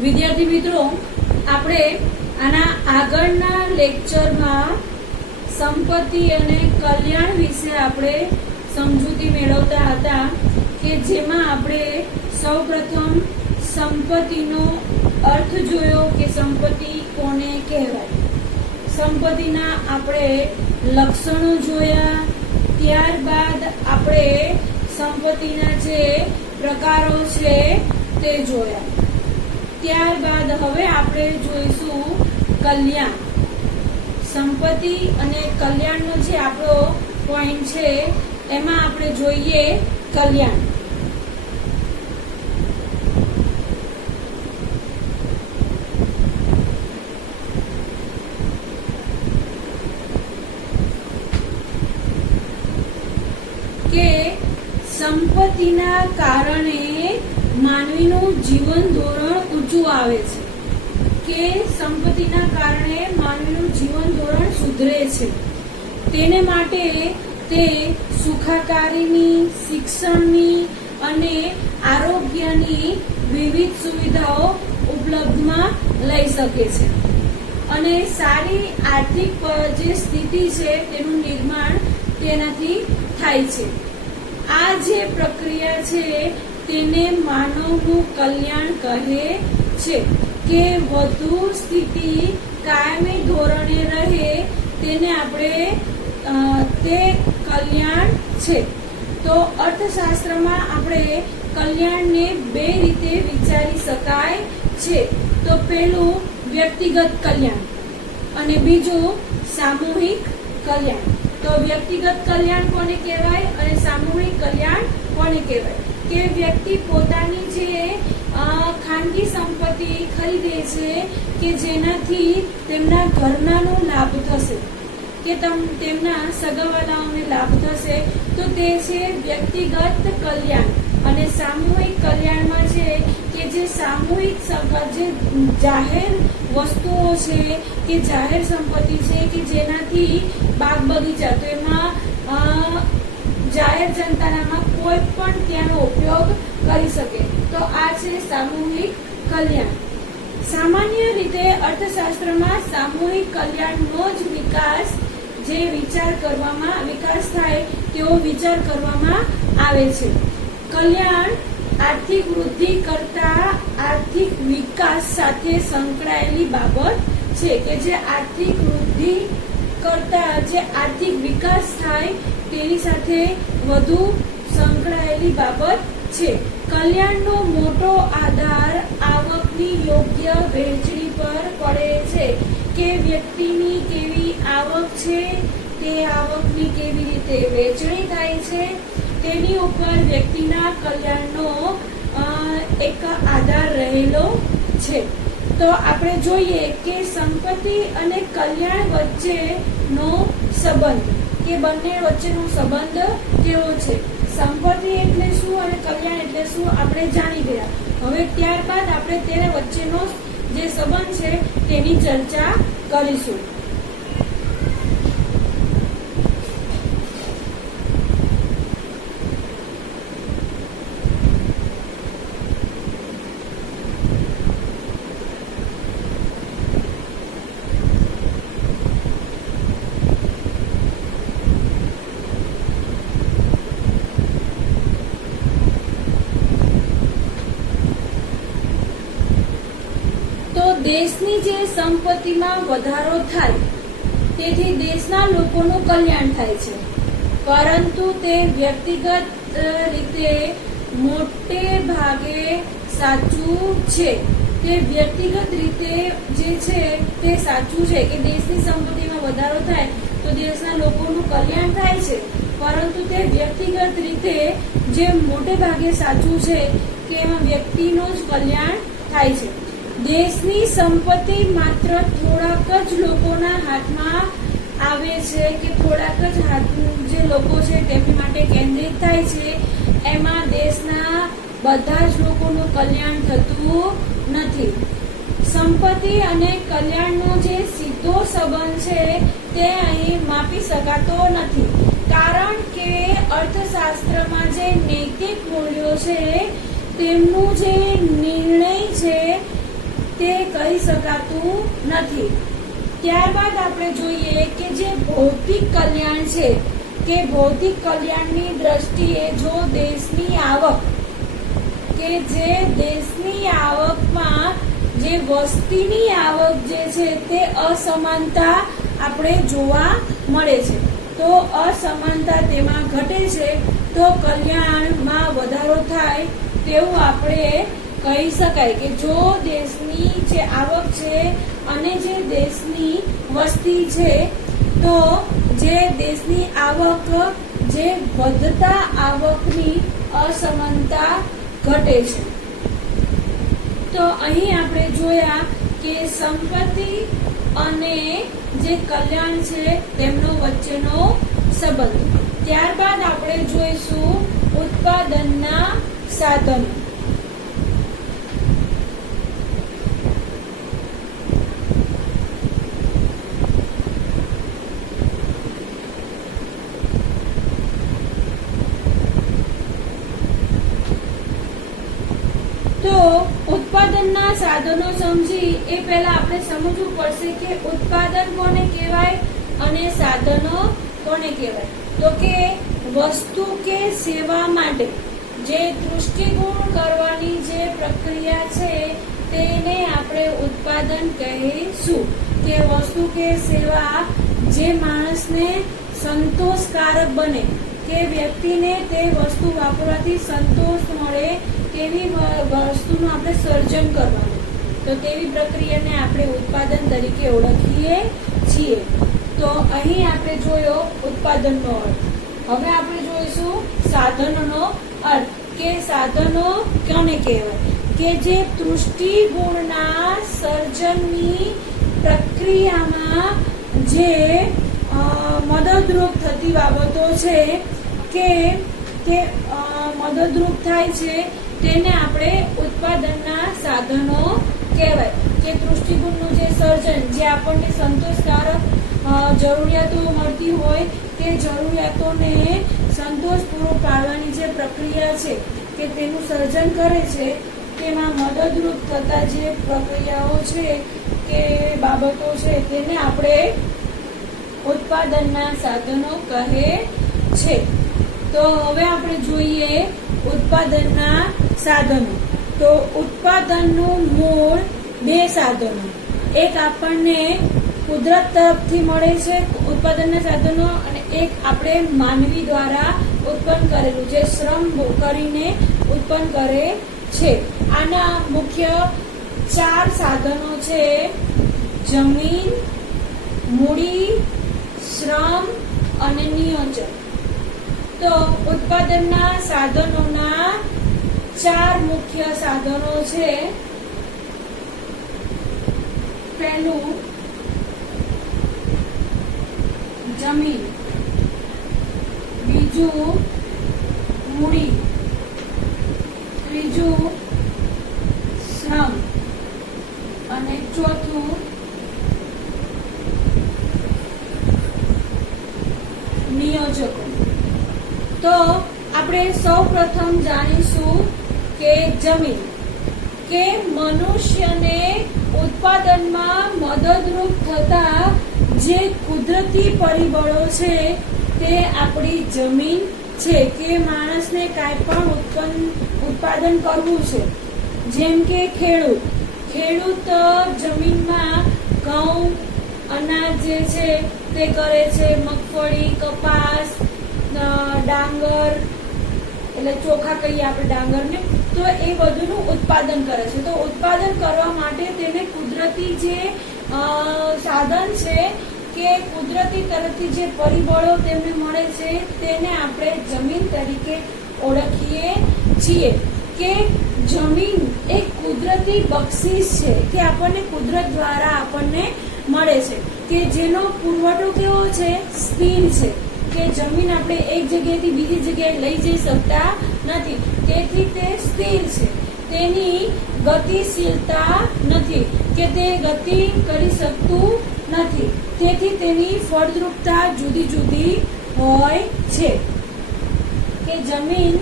વિદ્યાર્થી મિત્રો, આપણે આના આગળના લેક્ચરમાં સંપત્તિ અને કલ્યાણ વિશે આપણે સમજૂતી મેળવતા હતા કે જેમાં આપણે સૌપ્રથમ સંપત્તિનો અર્થ જોયો કે સંપત્તિ કોને કહેવાય, સંપત્તિના આપણે લક્ષણો જોયા, ત્યારબાદ આપણે સંપત્તિના જે પ્રકારો છે તે જોયા. ત્યારબાદ હવે આપણે જોઈશું કલ્યાણ. સંપત્તિ અને કલ્યાણનો જે આપણો પોઈન્ટ છે એમાં આપણે જોઈએ કલ્યાણ. કે સંપત્તિના કારણે માનવીનું જીવન ધોરણ ઊંચું આવે છે, કે સંપત્તિના કારણે માનવીનું જીવન ધોરણ સુધરે છે. તેને માટે તે સુખાકારીની, શિક્ષણની અને આરોગ્યની વિવિધ સુવિધાઓ ઉપલબ્ધમાં લઈ શકે છે અને સારી આર્થિક જે સ્થિતિ છે તેનું નિર્માણ તેનાથી થાય છે. આ જે પ્રક્રિયા છે તેને માનવનું કલ્યાણ કહે છે, કે વધુ સ્થિતિ કાયમી ધોરણે રહે તેને આપણે તે કલ્યાણ છે. તો અર્થશાસ્ત્રમાં આપણે કલ્યાણને બે રીતે વિચારી શકાય છે. તો પહેલું વ્યક્તિગત કલ્યાણ અને બીજું સામૂહિક કલ્યાણ. તો વ્યક્તિગત કલ્યાણ કોને કહેવાય અને સામૂહિક કલ્યાણ કોને કહેવાય? કે વ્યક્તિ પોતાની જે ખાનગી સંપત્તિ ખરીદે છે કે જેનાથી તેમના ઘરનાનો લાભ થશે, કે તેમના સગાવાલાઓને લાભ થશે, તો તે છે વ્યક્તિગત કલ્યાણ. અને સામૂહિક કલ્યાણમાં છે કે જે સામૂહિક જે જાહેર વસ્તુઓ છે કે જાહેર સંપત્તિ છે કે જેનાથી બાગ બગીચા, તો એમાં જાહેર જનતાનામાં કોઈ પણ ત્યાંનો ઉપયોગ કરી શકે. તો આ છે સામૂહિક કલ્યાણ. સામાન્ય રીતે અર્થશાસ્ત્રમાં સામૂહિક કલ્યાણનો જ વિકાસ થાય તેવો વિચાર કરવામાં આવે છે. કલ્યાણ આર્થિક વૃદ્ધિ કરતા આર્થિક વિકાસ સાથે સંકળાયેલી બાબત છે, કે જે આર્થિક વૃદ્ધિ કરતા જે આર્થિક વિકાસ થાય તેની સાથે વધુ સંકળાયેલી બાબત છે. કલ્યાણનો મોટો આધાર આવકની યોગ્ય વહેંચણી પર પડે છે, કે વ્યક્તિની કેવી આવક છે, તે આવકની કેવી રીતે વહેંચણી થાય છે તેની ઉપર વ્યક્તિના કલ્યાણનો એક આધાર રહેલો છે. તો આપણે જોઈએ કે સંપત્તિ અને કલ્યાણ વચ્ચેનો સંબંધ, કે બંને વચ્ચેનો સંબંધ કેવો છે. સંપત્તિ એટલે શું અને કલ્યાણ એટલે શું આપણે જાણી ગયા. હવે ત્યારબાદ આપણે તેના વચ્ચેનો જે સંબંધ છે તેની ચર્ચા કરીશું. દેશની જે સંપત્તિમાં વધારો થાય તેથી દેશના લોકોનું કલ્યાણ થાય છે, પરંતુ તે વ્યક્તિગત રીતે મોટે ભાગે સાચું છે. તે વ્યક્તિગત રીતે જે છે તે સાચું છે કે દેશની સંપત્તિમાં વધારો થાય તો દેશના લોકોનું કલ્યાણ થાય છે, પરંતુ તે વ્યક્તિગત રીતે જે મોટે ભાગે સાચું છે કે એમાં વ્યક્તિનું જ કલ્યાણ થાય છે. દેશની સંપત્તિ માત્ર થોડાક જ લોકોના હાથમાં આવે છે, કે થોડાક જ જે લોકો છે તેમની માટે કેન્દ્રિત થાય છે. એમાં દેશના બધા જ લોકોનું કલ્યાણ થતું નથી. સંપત્તિ અને કલ્યાણનો જે સીધો સંબંધ છે તે અહીં માપી શકાતો નથી, કારણ કે અર્થશાસ્ત્રમાં જે નૈતિક મૂલ્યો છે તેમનું જે નિર્ણય છે નથી. ત્યારબાદ આપણે જોઈએ કે જે ભૌતિક કલ્યાણ છે કે ભૌતિક કલ્યાણની દ્રષ્ટિએ જો દેશની આવક કે જે દેશની આવકમાં જે વસ્તીની આવક જે છે તે અસમાનતા આપણે જોવા મળે છે. તો અસમાનતા તેમાં ઘટે છે તો કલ્યાણમાં વધારો થાય તેવું આપણે કહી શકાય કે જો દેશની જે આવક છે અને જે દેશની વસ્તી છે તો જે દેશની આવક જે વધતા આવકની અસમાનતા ઘટે છે. તો અહીં આપણે જોયા કે સંપત્તિ અને જે કલ્યાણ છે તેમનો વચ્ચેનો સંબંધ. ત્યારબાદ આપણે જોઈશું ઉત્પાદનના સાધનો. તો ઉત્પાદનના સાધનો સમજી એ પહેલા આપણે સમજવું પડશે કે ઉત્પાદન કોને કહેવાય અને સાધનો કોને કહેવાય. તો કે વસ્તુ કે સેવા માટે જે દૃષ્ટિગુણ કરવાની જે પ્રક્રિયા છે તેને આપણે ઉત્પાદન કહીશું. કે વસ્તુ કે સેવા જે માણસને સંતોષકારક બને કે વ્યક્તિને તે વસ્તુ વાપરવાથી સંતોષ મળે તેવી વસ્તુનું આપણે સર્જન કરવાનું. તો તેવી પ્રક્રિયાને આપણે ઉત્પાદન તરીકે ઓળખીએ છીએ. તો અહીં આપણે જોયો ઉત્પાદનનો અર્થ. હવે આપણે જોઈશું સાધનોનો અર્થ કે સાધનો કોને કહેવાય કે જે દૃષ્ટિગુણના સર્જનની પ્રક્રિયામાં જે મદદરૂપ થતી બાબતો છે કે તે મદદરૂપ થાય છે તેને આપણે ઉત્પાદનના સાધનો કહેવાય. કે દૃષ્ટિગુણનું જે સર્જન જે આપણને સંતોષકારક જરૂરિયાતો મળતી હોય તે જરૂરિયાતોને સંતોષ પૂરો પાડવાની જે પ્રક્રિયા છે કે તેનું સર્જન કરે છે તેમાં મદદરૂપ થતા જે પ્રક્રિયાઓ છે કે બાબતો છે તેને આપણે ઉત્પાદનના સાધનો કહે છે. તો હવે આપણે જોઈએ ઉત્પાદનના સાધનો. તો ઉત્પાદનનું મૂળ બે સાધનો, એક આપણને કુદરત તરફથી મળે છે ઉત્પાદનના સાધનો અને એક આપણે માનવી દ્વારા ઉત્પન્ન કરેલું જે શ્રમ કરીને ઉત્પન્ન કરે છે. આના મુખ્ય 4 સાધનો છે: જમીન, મૂડી, શ્રમ અને નિયોજન. તો ઉત્પાદનના સાધનોના 4 મુખ્ય સાધનો છે. પહેલું જમીન, બીજું મૂડી, ત્રીજું શ્રમ અને ચોથું નિયોજકો. તો આપણે સૌ પ્રથમ જાણીશું કે જમીન કે મનુષ્યને ઉત્પાદનમાં મદદરૂપ થતા જે કુદરતી પરિબળો છે તે આપણી જમીન છે. કે માણસને કાંઈ પણ ઉત્પાદન કરવું છે, જેમ કે ખેડૂત જમીનમાં ઘઉં અનાજ જે છે તે કરે છે, મગફળી, કપાસ, ડાંગર એટલે ચોખા કહીએ આપણે ડાંગરને, તો એ બધુંનું ઉત્પાદન કરે છે. તો ઉત્પાદન કરવા માટે તેને કુદરતી જે સાધન છે કે કુદરતી તરફથી જે પરિબળો તેમને મળે છે તેને આપણે જમીન તરીકે ઓળખીએ છીએ. કે જમીન એક કુદરતી બક્ષિસ છે કે આપણને કુદરત દ્વારા આપણને મળે છે કે જેનો પુરવઠો કેવો છે? સ્થિર છે. કે જમીન આપણે એક જગ્યાએથી બીજી જગ્યાએ લઈ જઈ શકતા નથી, તેથી તે સ્થિર છે. તેની ગતિશીલતા નથી કે તે ગતિ કરી શકતું નથી, તેથી તેની ફળદ્રુપતા જુદી જુદી હોય છે. કે જમીન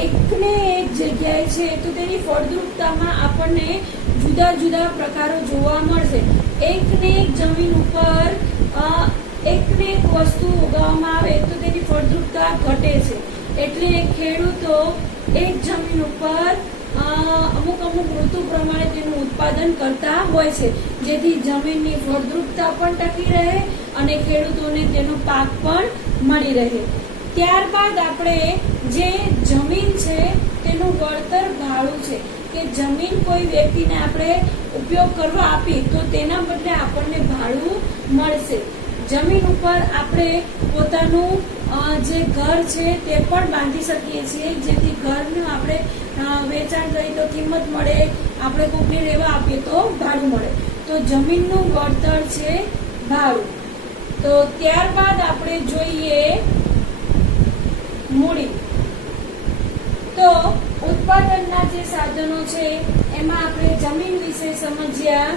એકને એક જગ્યાએ છે તો તેની ફળદ્રુપતામાં આપણને જુદી જુદા જુદા પ્રકારો જોવા મળશે. એકને એક જમીન ઉપર એકને એક વસ્તુ ઉગાવવામાં આવે તો તેની ફળદ્રુપતા ઘટે છે. એટલે ખેડૂતો એક જમીન ઉપર અમુક ઋતુ પ્રમાણે તેનું ઉત્પાદન કરતા હોય છે, જેથી જમીનની ફળદ્રુપતા પણ ટકી રહે અને ખેડૂતોને તેનો પાક પણ મળી રહે. ત્યારબાદ આપણે જે જમીન છે તેનું વળતર ભાડું છે કે જમીન કોઈ વ્યક્તિને આપણે ઉપયોગ કરવા આપી તો તેના બદલે આપણને ભાડું મળશે. જમીન ઉપર આપણે પોતાનું જે ઘર છે તે પણ બાંધી શકીએ છીએ, જેથી ઘરનું આપણે વેચાણ કરીએ તો કિંમત મળે, આપણે કોકને રહેવા આપીએ તો ભાડું મળે. તો જમીનનું વળતર છે ભાડું. તો ત્યારબાદ આપણે જોઈએ મૂડી. તો ઉત્પાદનના જે સાધનો છે એમાં આપણે જમીન વિશે સમજ્યા.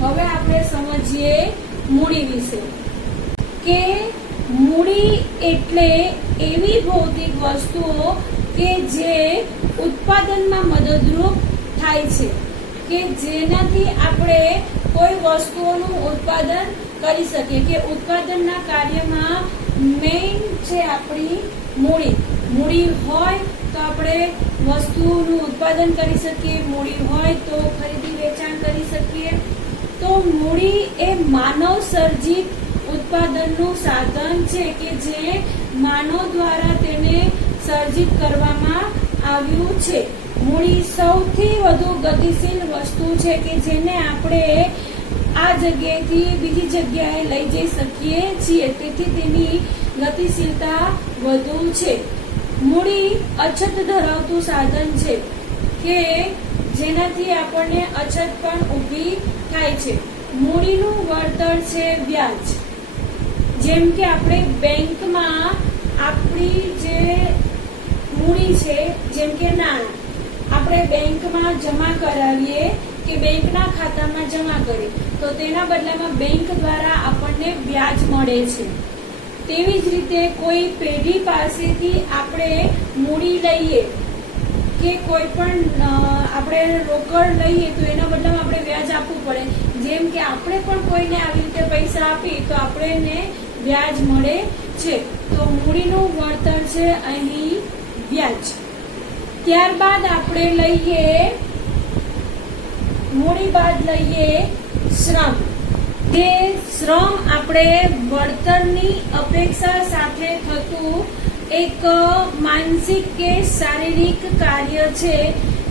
હવે આપણે સમજીએ મૂડી વિશે કે મૂડી એટલે એવી ભૌતિક વસ્તુઓ કે જે ઉત્પાદનમાં મદદરૂપ થાય છે, કે જેનાથી આપણે કોઈ વસ્તુઓનું ઉત્પાદન કરી શકીએ. કે ઉત્પાદનના કાર્યમાં મેઇન છે આપણી મૂડી. મૂડી હોય તો આપણે વસ્તુનું ઉત્પાદન કરી શકીએ, મૂડી હોય તો ખરીદી વેચાણ કરી શકીએ. તો મૂડી એ માનવ સર્જિત ઉત્પાદનનું સાધન છે કે જે માનવ દ્વારા તેને સર્જિત કરવામાં આવ્યું છે. મૂડી સૌથી વધુ ગતિશીલ વસ્તુ છે કે જેને આપણે આ જગ્યાએથી બીજી જગ્યાએ લઈ જઈ શકીએ છીએ, તેથી તેની ગતિશીલતા વધુ છે. મૂડી અછત ધરાવતું સાધન છે કે જેનાથી આપણને અછત પણ ઊભી થાય છે. મૂડીનું વળતર છે વ્યાજ. જેમ કે આપણે બેંકમાં આપણી જે મૂડી છે, જેમ કે નાણાં આપણે બેંકમાં જમા કરાવીએ કે બેંકના ખાતામાં જમા કરીએ તો તેના બદલામાં બેંક દ્વારા આપણને વ્યાજ મળે છે. તેવી જ રીતે કોઈ પેઢી પાસેથી આપણે મૂડી લઈએ કે કોઈ પણ આપણે રોકડ લઈએ તો એના બદલામાં આપણે વ્યાજ આપવું પડે. જેમ કે આપણે પણ કોઈને આવી રીતે પૈસા આપીએ તો આપણને વ્યાજ મળે છે. તો મૂડીનું વળતર છે અહીં વ્યાજ. ત્યારબાદ આપણે લઈએ મૂડી બાદ લઈએ શ્રમ. જે શ્રમ આપણે વળતરની અપેક્ષા સાથે થતું એક માનસિક કે શારીરિક કાર્ય છે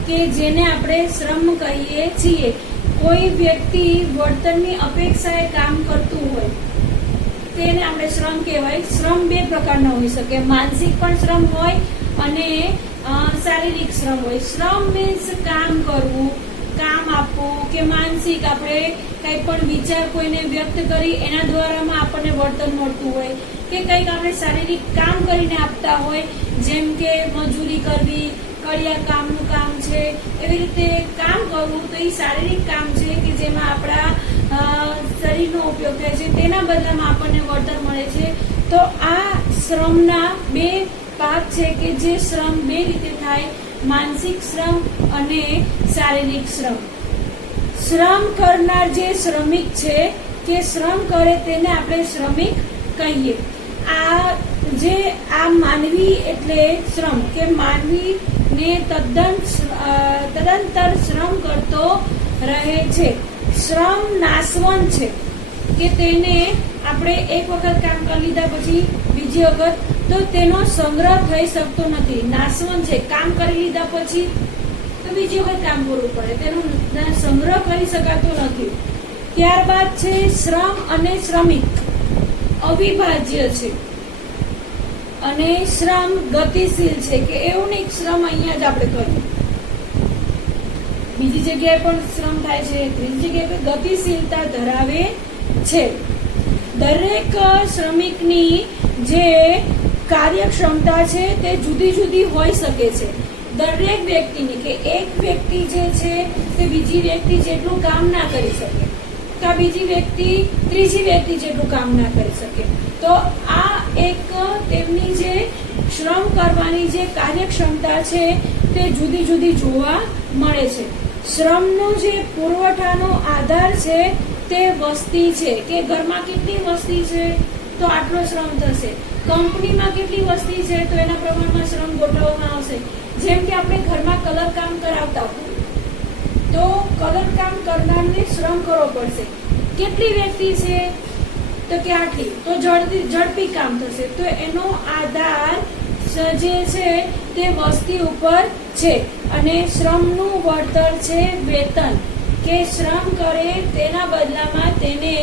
કે જેને આપણે શ્રમ કહીએ છીએ. કોઈ વ્યક્તિ વળતરની અપેક્ષાએ કામ કરતું હોય તેને આપણે શ્રમ કહેવાય. શ્રમ બે પ્રકારના હોઈ શકે, માનસિક પણ શ્રમ હોય અને શારીરિક શ્રમ હોય. શ્રમ મીન્સ કામ કરવું, કામ આપવું, કે માનસિક આપણે કંઈ પણ વિચાર કોઈને વ્યક્ત કરી એના દ્વારામાં આપણને વળતર મળતું હોય, કે કંઈક આપણે શારીરિક કામ કરીને આપતા હોય, જેમ કે મજૂરી કરવી, કડિયા કામનું કામ છે, એવી રીતે કામ કરવું તો એ શારીરિક કામ છે કે જેમાં આપણા શરીરનો ઉપયોગ થાય છે, તેના બદલામાં આપણને વળતર મળે છે. તો આ શ્રમના બે ભાગ છે કે જે શ્રમ બે રીતે થાય, માનસિક શ્રમ અને શારીરિક શ્રમ. શ્રમ કરનાર જે શ્રમિક છે કે શ્રમ કરે તેને આપણે શ્રમિક કહીએ. આ માનવી એટલે શ્રમ કે માનવીને તદંતર શ્રમ કરતો રહે છે. શ્રમ નાશવંત છે કે તેને આપણે એક વખત કામ કરી લીધા પછી બીજી વખત તો તેનો સંગ્રહ થઈ શકતો નથી. નાશવંત છે, કામ કરી લીધા પછી તો બીજી વખત કામ કરવું પડે, તેનો સંગ્રહ કરી શકાતો નથી. ત્યારબાદ છે શ્રમ અને શ્રમિક અવિભાજ્ય છે અને શ્રમ ગતિશીલ છે કે એવું નહીં શ્રમ અહીંયા જ આપણે કરીએ, બીજી જગ્યાએ પણ શ્રમ થાય છે, ત્રીજી જગ્યાએ ગતિશીલતા ધરાવે છે. દરેક શ્રમિકની જે કાર્યક્ષમતા છે તે જુદી જુદી હોઈ શકે છે. દરેક વ્યક્તિની કે એક વ્યક્તિ જે છે તે બીજી વ્યક્તિ જેટલું કામ ના કરી શકે, કે બીજી વ્યક્તિ ત્રીજી વ્યક્તિ જેટલું કામ ના કરી શકે. તો આ એક તેમની જે શ્રમ કરવાની જે કાર્યક્ષમતા છે તે જુદી જુદી જોવા મળે છે. શ્રમનો જે પુરવઠાનો આધાર છે તે વસ્તી છે, કે ઘરમાં કેટલી વસ્તી છે તો આટલો શ્રમ થશે, કંપનીમાં કેટલી વસ્તી છે તો એના પ્રમાણમાં શ્રમ ગોઠવવામાં આવશે. જેમ કે આપણે ઘરમાં કલર કામ કરાવતા હોય તો કલર કામ કરનારને શ્રમ કરવો પડશે. કેટલી વ્યક્તિ છે તો કે આટલી, તો ઝડપી કામ થશે. તો એનો આધાર જે છે તે વસ્તી ઉપર છે. અને શ્રમનું વળતર છે વેતન, કે શ્રમ કરે તેના બદલામાં તેને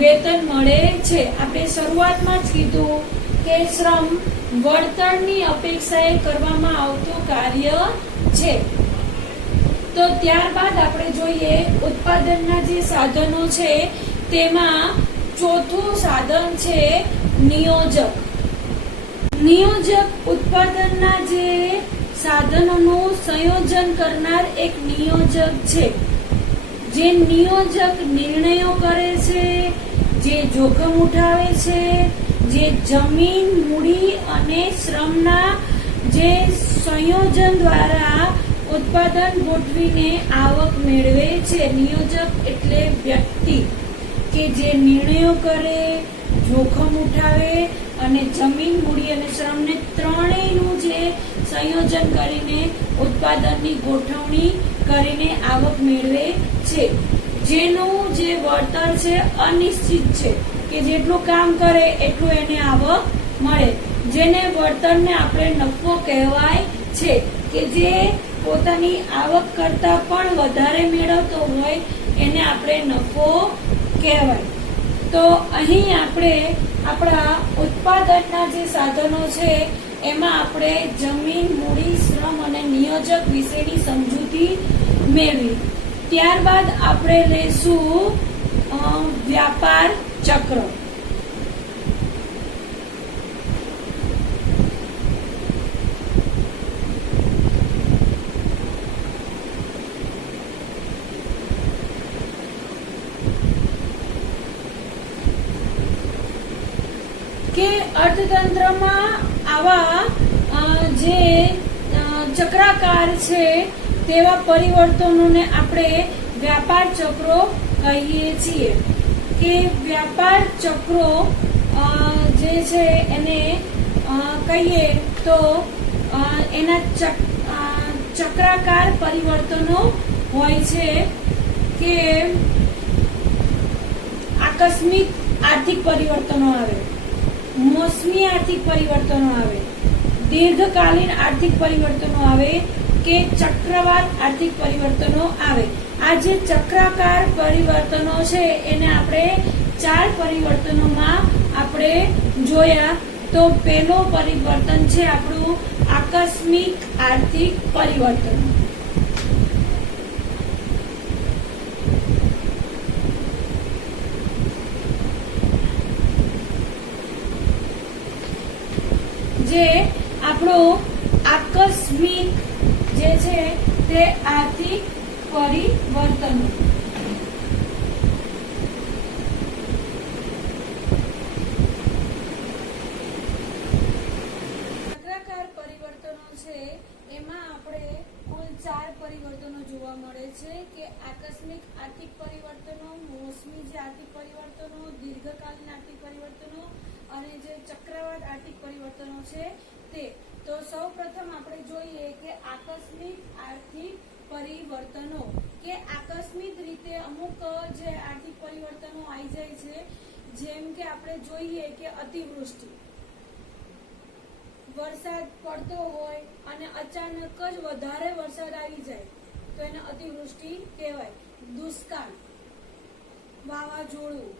વેતન મળે છે. આપણે શરૂઆતમાં જ કીધું કે શ્રમ વળતરની અપેક્ષાએ કરવામાં આવતું કાર્ય છે. તો ત્યારબાદ આપણે જોઈએ ઉત્પાદનના જે સાધનો છે તેમાં ચોથું સાધન છે નિયોજક. નિયોજક ઉત્પાદનના જે સાધનોનું સંયોજન કરનાર એક નિયોજક છે. જે નિયોજક નિર્ણયો કરે છે, જે જોખમ ઉઠાવે છે, જે જમીન, મૂડી અને શ્રમના જે સંયોજન દ્વારા ઉત્પાદન ગોઠવીને આવક મેળવે છે. નિયોજક એટલે વ્યક્તિ કે જે નિર્ણયો કરે, જોખમ ઉઠાવે અને જમીન, મૂડી અને શ્રમને ત્રણેયનું જે સંયોજન કરીને ઉત્પાદનની ગોઠવણી કરીને આવક મેળવે છે. જેનું જે વળતર છે અનિશ્ચિત છે, કે જેટલું કામ કરે એટલું એને આવક મળે. જેને વળતરને આપણે નફો કહેવાય છે, કે જે પોતાની આવક કરતા પણ વધારે મેળવતો હોય એને આપણે નફો કહેવાય. તો અહીં આપણે આપણા ઉત્પાદનના જે સાધનો છે એમાં આપણે જમીન, મૂડી, શ્રમ અને નિયોજક વિશેની સમજૂતી મેળવી. ત્યારબાદ આપણે લઈશું વ્યાપાર ચક્ર. કે અર્થતંત્રમાં આવા જે ચક્રાકાર છે તેવા પરિવર્તનોને આપણે વ્યાપાર ચક્રો કહીએ છીએ. કે વ્યાપાર ચક્રો જે છે એને કહીએ તો એના ચક્રાકાર પરિવર્તનો હોય છે. કે આકસ્મિક આર્થિક પરિવર્તનો આવે, મોસમી આર્થિક પરિવર્તનો આવે, દીર્ઘકાલીન આર્થિક પરિવર્તનો આવે, કે ચક્રવાત આર્થિક પરિવર્તનો આવે. આ જે ચક્રાકાર પરિવર્તનો છે એને આપણે 4 પરિવર્તનોમાં આપણે જોયા. તો પહેલો પરિવર્તન છે આપણું આકસ્મિક આર્થિક પરિવર્તન. જે આપણું આકસ્મિક જે છે તે આર્થિક પરિવર્તનો. ચક્રાકાર પરિવર્તનો છે એમાં આપણે કુલ 4 પરિવર્તનો જોવા મળે છે. કે આકસ્મિક આર્થિક પરિવર્તનો, મોસમી જે આર્થિક પરિવર્તનો, દીર્ઘકાલીન આર્થિક પરિવર્તનો અને જે ચક્રવાત આર્થિક પરિવર્તનો છે તે. તો સૌ પ્રથમ આપણે જોઈએ કે આકસ્મિક આર્થિક પરિવર્તનો. કે આકસ્મિક રીતે અમુક જે આર્થિક પરિવર્તનો આવી જાય છે, જેમ કે આપણે જોઈએ કે અતિવૃષ્ટિ, વરસાદ પડતો હોય અને અચાનક જ વધારે વરસાદ આવી જાય તો એને અતિવૃષ્ટિ કહેવાય. દુષ્કાળ, વાવાઝોડું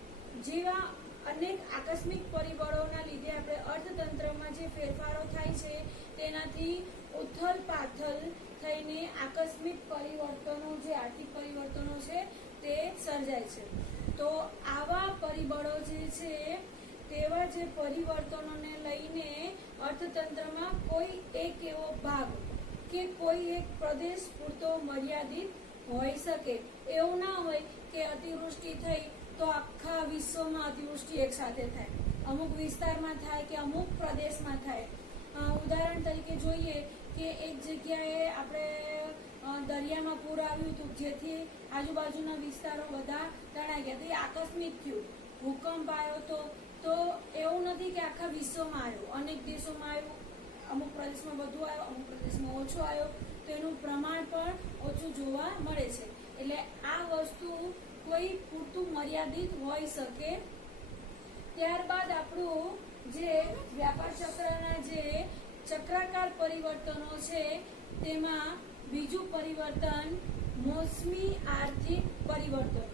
જેવા અનેક આકસ્મિક પરિબળોના લીધે આપણે અર્થતંત્રમાં જે ફેરફારો થાય છે તેનાથી ઉથલ પાથલ થઈને આકસ્મિક પરિવર્તનો, જે આર્થિક પરિવર્તનો છે તે સર્જાય છે. તો આવા પરિબળો જે છે તેવા જે પરિવર્તનોને લઈને અર્થતંત્રમાં કોઈ એક એવો ભાગ કે કોઈ એક પ્રદેશ પૂરતો મર્યાદિત હોઈ શકે. એવું ના હોય કે અતિવૃષ્ટિ થઈ તો આખા વિશ્વમાં અતિવૃષ્ટિ એક સાથે થાય, અમુક વિસ્તારમાં થાય કે અમુક પ્રદેશમાં થાય. ઉદાહરણ તરીકે જોઈએ કે એક જગ્યાએ આપણે દરિયામાં પૂર આવ્યું હતું, જેથી આજુબાજુના વિસ્તારો બધા તણાઈ ગયા. તો એ આકસ્મિક થયું. ભૂકંપ આવ્યો તો એવું નથી કે આખા વિશ્વમાં આવ્યો, અનેક દેશોમાં આવ્યો, અમુક પ્રદેશમાં વધુ આવ્યો, અમુક પ્રદેશમાં ઓછો આવ્યો, તો એનું પ્રમાણ પણ ઓછું જોવા મળે છે. એટલે આ વસ્તુ કોઈ પૂરતું મર્યાદિત હોઈ શકે. ત્યારબાદ આપણું જે વ્યાપાર ચક્રના જે ચક્રાકાર પરિવર્તનો છે તેમાં બીજું પરિવર્તન મોસમી આર્થિક પરિવર્તન.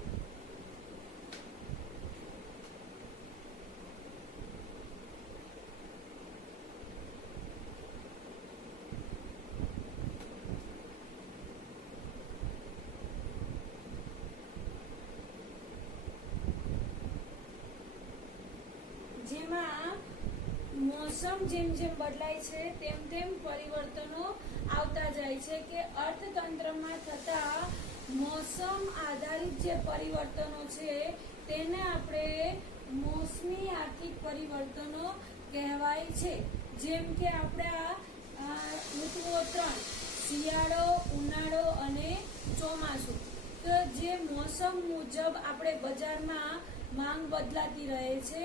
જેમાં મોસમ જેમ જેમ બદલાય છે તેમ તેમ પરિવર્તનો આવતા જાય છે કે અર્થતંત્રમાં થતા મોસમ આધારિત જે પરિવર્તનો છે તેને આપણે મોસમી આર્થિક પરિવર્તનો કહેવાય છે. જેમ કે આપણા ઋતુઓ 3 શિયાળો, ઉનાળો અને ચોમાસું. તો જે મોસમ મુજબ આપણે બજારમાં માંગ બદલાતી રહે છે.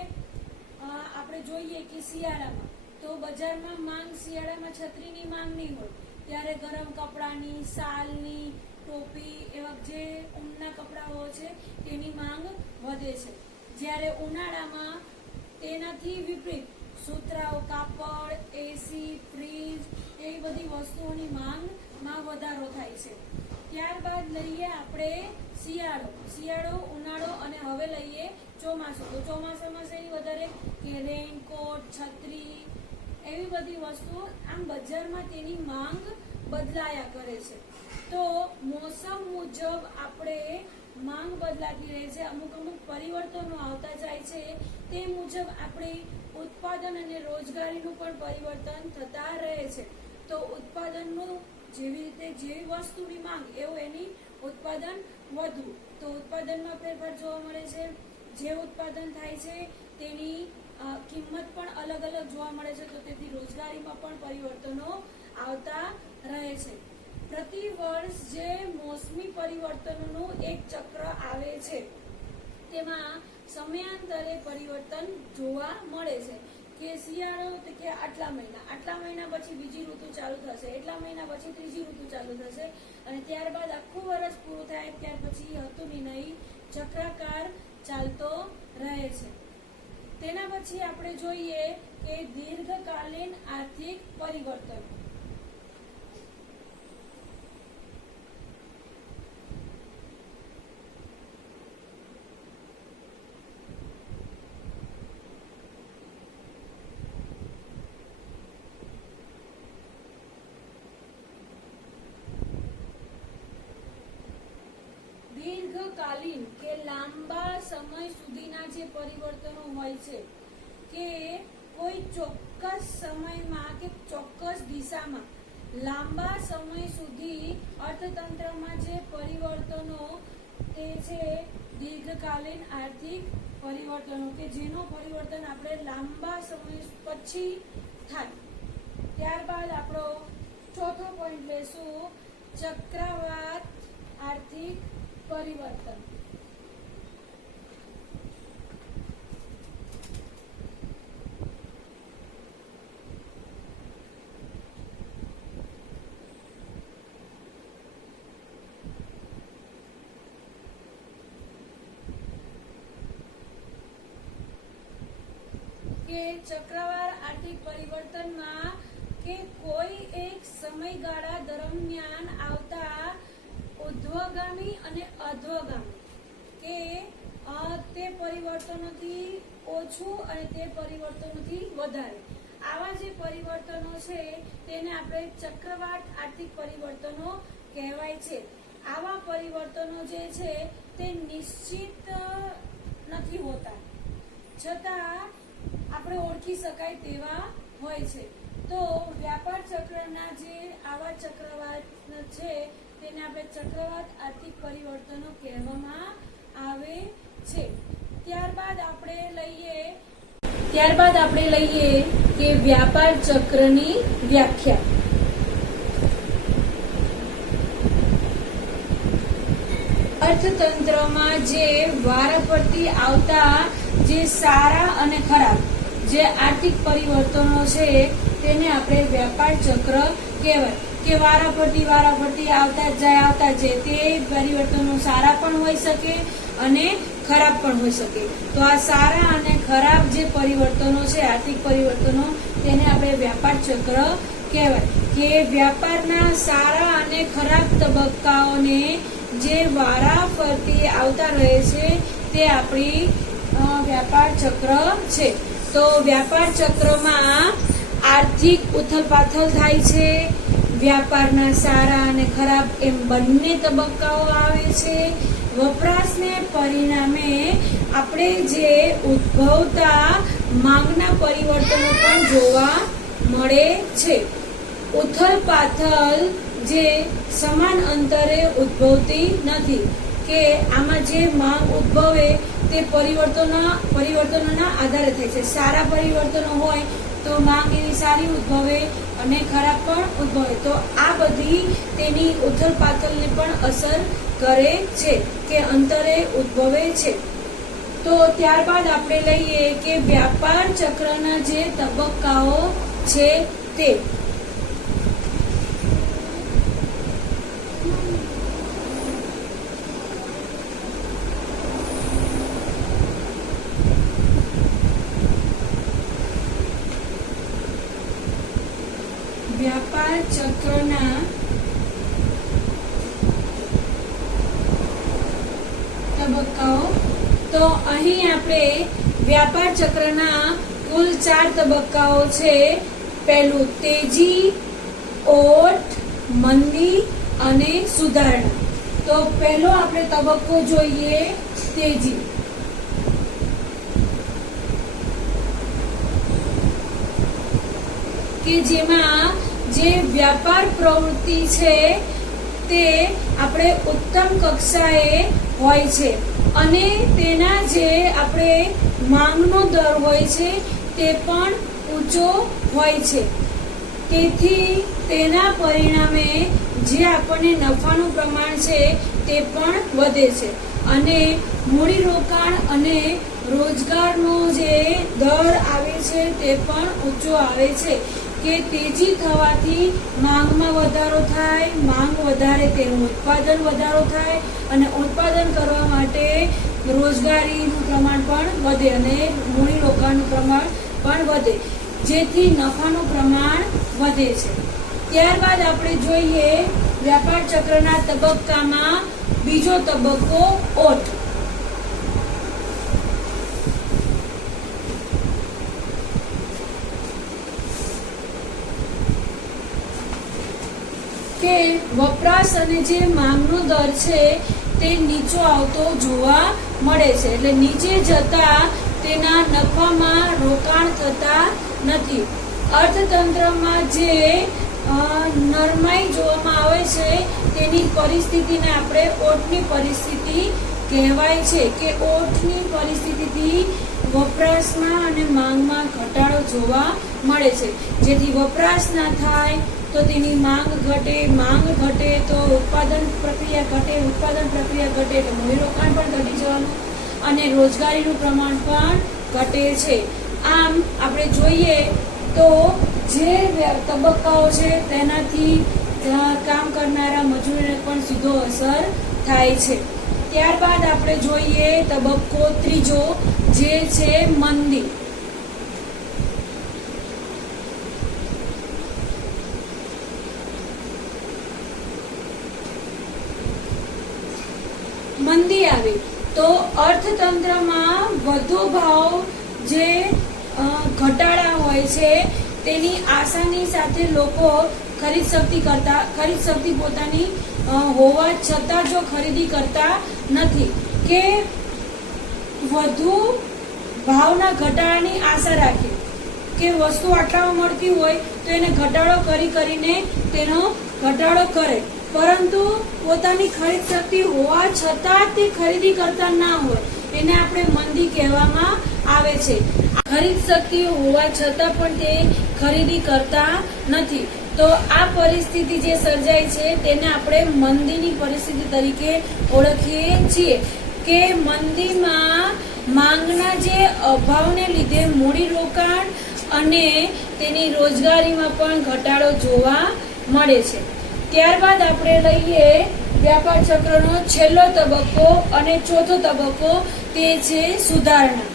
આપણે જોઈએ કે શિયાળામાં તો બજારમાં માંગ, શિયાળામાં છત્રીની માંગ નહીં હોય, ત્યારે ગરમ કપડાની, શાલની, ટોપી એવા જે ઊનના કપડાઓ છે તેની માંગ વધે છે. જ્યારે ઉનાળામાં તેનાથી વિપરીત સુતરાઉ કાપડ, એસી, ફ્રીજ એવી બધી વસ્તુઓની માંગમાં વધારો થાય છે. ત્યારબાદ લઈએ આપણે શિયાળો, ઉનાળો અને હવે લઈએ ચોમાસું. તો ચોમાસામાં શેની વધારે કે રેનકોટ, છત્રી એવી બધી વસ્તુઓ આમ બજારમાં તેની માંગ બદલાયા કરે છે. તો મોસમ મુજબ આપણે માંગ બદલાતી રહે છે, અમુક પરિવર્તનો આવતા જાય છે. તે મુજબ આપણે ઉત્પાદન અને રોજગારીનું પણ પરિવર્તન થતા રહે છે. તો ઉત્પાદનનું જેવી વસ્તુની માંગ એવું એની ઉત્પાદન વધવું, તો ઉત્પાદનમાં ફેરફાર જોવા મળે છે. જે ઉત્પાદન થાય છે તેની કિંમત પણ અલગ અલગ જોવા મળે છે. તો તેથી રોજગારીમાં પણ પરિવર્તનો આવતા રહે છે. પ્રતિ વર્ષ જે મોસમી પરિવર્તનોનું એક ચક્ર આવે છે તેમાં સમયાંતરે પરિવર્તન જોવા મળે છે. કે શિયાળો કે આટલા મહિના પછી બીજી ઋતુ ચાલુ થશે, એટલા મહિના પછી ત્રીજી ઋતુ ચાલુ થશે અને ત્યારબાદ આખું વર્ષ પૂરું થાય ત્યાર પછી ઋતુની નહીં ચક્રાકાર ચાલતો રહે છે. તેના પછી આપણે જોઈએ કે દીર્ઘકાલીન આર્થિક પરિવર્તન. દીર્ઘકાલીન કે લાંબા સમય સુધીના જે પરિવર્તનો હોય છે કે કોઈ ચોક્કસ સમયમાં કે ચોક્કસ દિશામાં લાંબા સમય સુધી અર્થતંત્રમાં જે પરિવર્તનો તે છે દીર્ઘકાલીન આર્થિક પરિવર્તનો કે જેનો પરિવર્તન આપણે લાંબા સમય પછી થાય. ત્યારબાદ આપણો ચોથો પોઈન્ટ લેશું ચક્રવાત આર્થિક પરિવર્તન. કે ચક્રવાત આર્થિક પરિવર્તનમાં કે કોઈ એક સમયગાળા દરમિયાન આવતા ઉર્ધ્વગામી અને અધોગામી કે તે પરિવર્તનોથી ઓછું અને તે પરિવર્તનોથી વધારે આવા જે પરિવર્તનો છે તેને આપણે ચક્રવાત આર્થિક પરિવર્તનો કહેવાય છે. આવા પરિવર્તનો જે છે તે નિશ્ચિત નથી હોતા, છતાં આપણે ઓળખી શકાય તેવા હોય છે. તો વ્યાપાર ચક્રના જે આવા ચક્રવાત છે તેને આપણે ચક્રવાત આર્થિક પરિવર્તનો કહેવામાં આવે છે. ત્યારબાદ આપણે લઈએ કે વ્યાપાર ચક્રની વ્યાખ્યા. અર્થતંત્રમાં જે વારાફરતી આવતા જે સારા અને ખરાબ જે આર્થિક પરિવર્તનો છે તેને આપણે વ્યાપાર ચક્ર કહેવાય કે વારાફરતી આવતા જાય તે પરિવર્તનો સારા પણ હોઈ શકે અને ખરાબ પણ હોઈ શકે. તો આ સારા અને ખરાબ જે પરિવર્તનો છે આર્થિક પરિવર્તનો તેને આપણે વ્યાપાર ચક્ર કહેવાય કે વ્યાપારના સારા અને ખરાબ તબક્કાઓને જે વારાફરતી આવતા રહે છે તે આપણી વ્યાપાર ચક્ર છે. તો વ્યાપાર ચક્રમાં આર્થિક ઉથલપાથલ થાય છે, વ્યાપારના સારા અને ખરાબ એમ બંને તબક્કાઓ આવે છે. વપરાશને પરિણામે આપણે જે ઉદ્ભવતા માંગના પરિવર્તનો પણ જોવા મળે છે. ઉથલપાથલ જે સમાન અંતરે ઉદ્ભવતી નથી કે આમાં જે માંગ ઉદ્ભવે તે પરિવર્તનોના આધારે થાય છે. સારા પરિવર્તનો હોય તો માંગ એની સારી ઉદ્ભવે અને ખરાબ પણ ઉદ્ભવે. તો આ બધી તેની ઉથલપાથલને પણ અસર કરે છે કે અંતરે ઉદ્ભવે છે. તો ત્યારબાદ આપણે લઈએ કે વ્યાપાર ચક્રના જે તબક્કાઓ છે તે વ્યાપાર ચક્રના તબક્કાઓ. તો અહીં આપણે વ્યાપાર ચક્રના કુલ 4 તબક્કાઓ છે. પહેલું તેજી, ઓટ, મંદી અને સુધારણા. તો પહેલો આપણે તબક્કો જોઈએ તેજી. કે જેમાં જે વ્યાપાર પ્રવૃત્તિ છે તે આપણે ઉત્તમ કક્ષાએ હોય છે અને તેના જે આપણે માંગનો દર હોય છે તે પણ ઊંચો હોય છે. તેથી તેના પરિણામે જે આપણને નફાનું પ્રમાણ છે તે પણ વધે છે અને મૂડીરોકાણ અને રોજગારનો જે દર આવે છે તે પણ ઊંચો આવે છે કે તેજી થવાથી માંગમાં વધારો થાય, માંગ વધારે તેનું ઉત્પાદન વધારો થાય અને ઉત્પાદન કરવા માટે રોજગારીનું પ્રમાણ પણ વધે અને મૂડીરોકાણનું પ્રમાણ પણ વધે, જેથી નફાનું પ્રમાણ વધે છે. ત્યારબાદ આપણે જોઈએ વ્યાપાર ચક્રના તબક્કામાં બીજો તબક્કો ઓટ. કે વપરાશ અને જે માંગનો દર છે તે નીચો આવતો જોવા મળે છે. એટલે નીચે જતા તેના નફામાં રોકાણ થતા નથી. અર્થતંત્રમાં જે નરમાઈ જોવામાં આવે છે તેની પરિસ્થિતિને આપણે ઓટની પરિસ્થિતિ કહેવાય છે કે ઓટની પરિસ્થિતિથી વપરાશમાં અને માંગમાં ઘટાડો જોવા મળે છે. જેથી વપરાશ ના થાય તો તેની માંગ ઘટે તો ઉત્પાદન પ્રક્રિયા ઘટે એટલે મૂડીરોકાણ પણ ઘટી જવાનું અને રોજગારીનું પ્રમાણ પણ ઘટે છે. આમ આપણે જોઈએ તો જે તબક્કાઓ છે તેનાથી કામ કરનારા મજૂરોને પણ સીધો અસર થાય છે. ત્યારબાદ આપણે જોઈએ તબક્કો ત્રીજો જે છે મંદી. મંદી આવી તો અર્થતંત્રમાં વધુ ભાવ જે ઘટાડા હોય છે તેની આસાની સાથે લોકો ખરીદ શક્તિ પોતાની હોવા છતાં જો ખરીદી કરતા નથી કે વધુ ભાવના ઘટાડાની આશા રાખે કે વસ્તુ આટલામાં મળતી હોય તો એને ઘટાડો કરીને તેનો ઘટાડો કરે, પરંતુ પોતાની ખરીદ શક્તિ હોવા છતાં તે ખરીદી કરતા ના હોય એને આપણે મંદી કહેવામાં આવે છે. ખરીદ શક્તિ હોવા છતાં પણ તે ખરીદી કરતા નથી તો આ પરિસ્થિતિ જે સર્જાય છે તેને આપણે મંદીની પરિસ્થિતિ તરીકે ઓળખીએ છીએ કે મંદીમાં માંગના જે અભાવને લીધે મૂડીરોકાણ અને તેની રોજગારીમાં પણ ઘટાડો જોવા મળે છે. ત્યારબાદ આપણે લઈએ વ્યાપાર ચક્રનો છેલ્લો તબક્કો અને ચોથો તબક્કો, તે છે સુધારણા.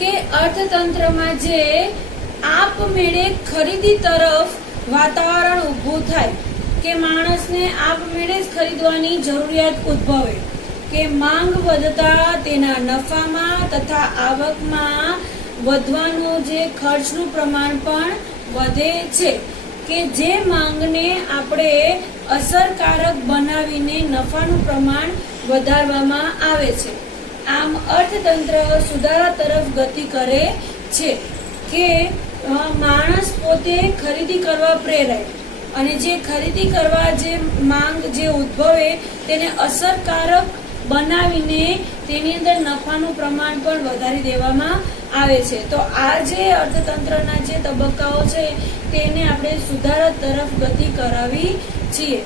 કે અર્થતંત્રમાં જે આપમેળે ખરીદી તરફ વાતાવરણ ઊભું થાય, કે માણસને આપમેળે જ ખરીદવાની જરૂરિયાત ઉદ્ભવે, કે માંગ વધતા તેના નફામાં તથા આવકમાં વધવાનું જે ખર્ચનું પ્રમાણ પણ વધે છે, કે જે માંગને આપણે અસરકારક બનાવીને નફાનું પ્રમાણ વધારવામાં આવે છે. આમ અર્થતંત્ર સુધારા તરફ ગતિ કરે છે કે માણસ પોતે ખરીદી કરવા પ્રેરાય અને જે ખરીદી કરવા જે માંગ જે ઉદ્ભવે તેને અસરકારક બનાવીને તેની અંદર નફાનું પ્રમાણ પણ વધારી દેવામાં આવે છે. તો આ જે અર્થતંત્રના જે તબક્કાઓ છે તેને આપણે સુધારા તરફ ગતિ કરાવી છીએ.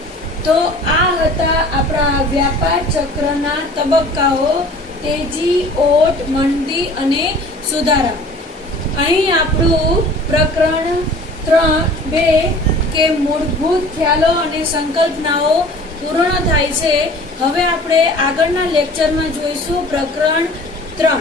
તો આ હતા આપણા વ્યાપાર ચક્રના તબક્કાઓ, તેજી, ઓટ, મંદી અને સુધારા. અહીં આપણું પ્રકરણ 3.2 કે મૂળભૂત ખ્યાલો અને સંકલ્પનાઓ પૂર્ણ થાય છે. હવે આપણે આગળના લેક્ચરમાં જોઈશું પ્રકરણ 3.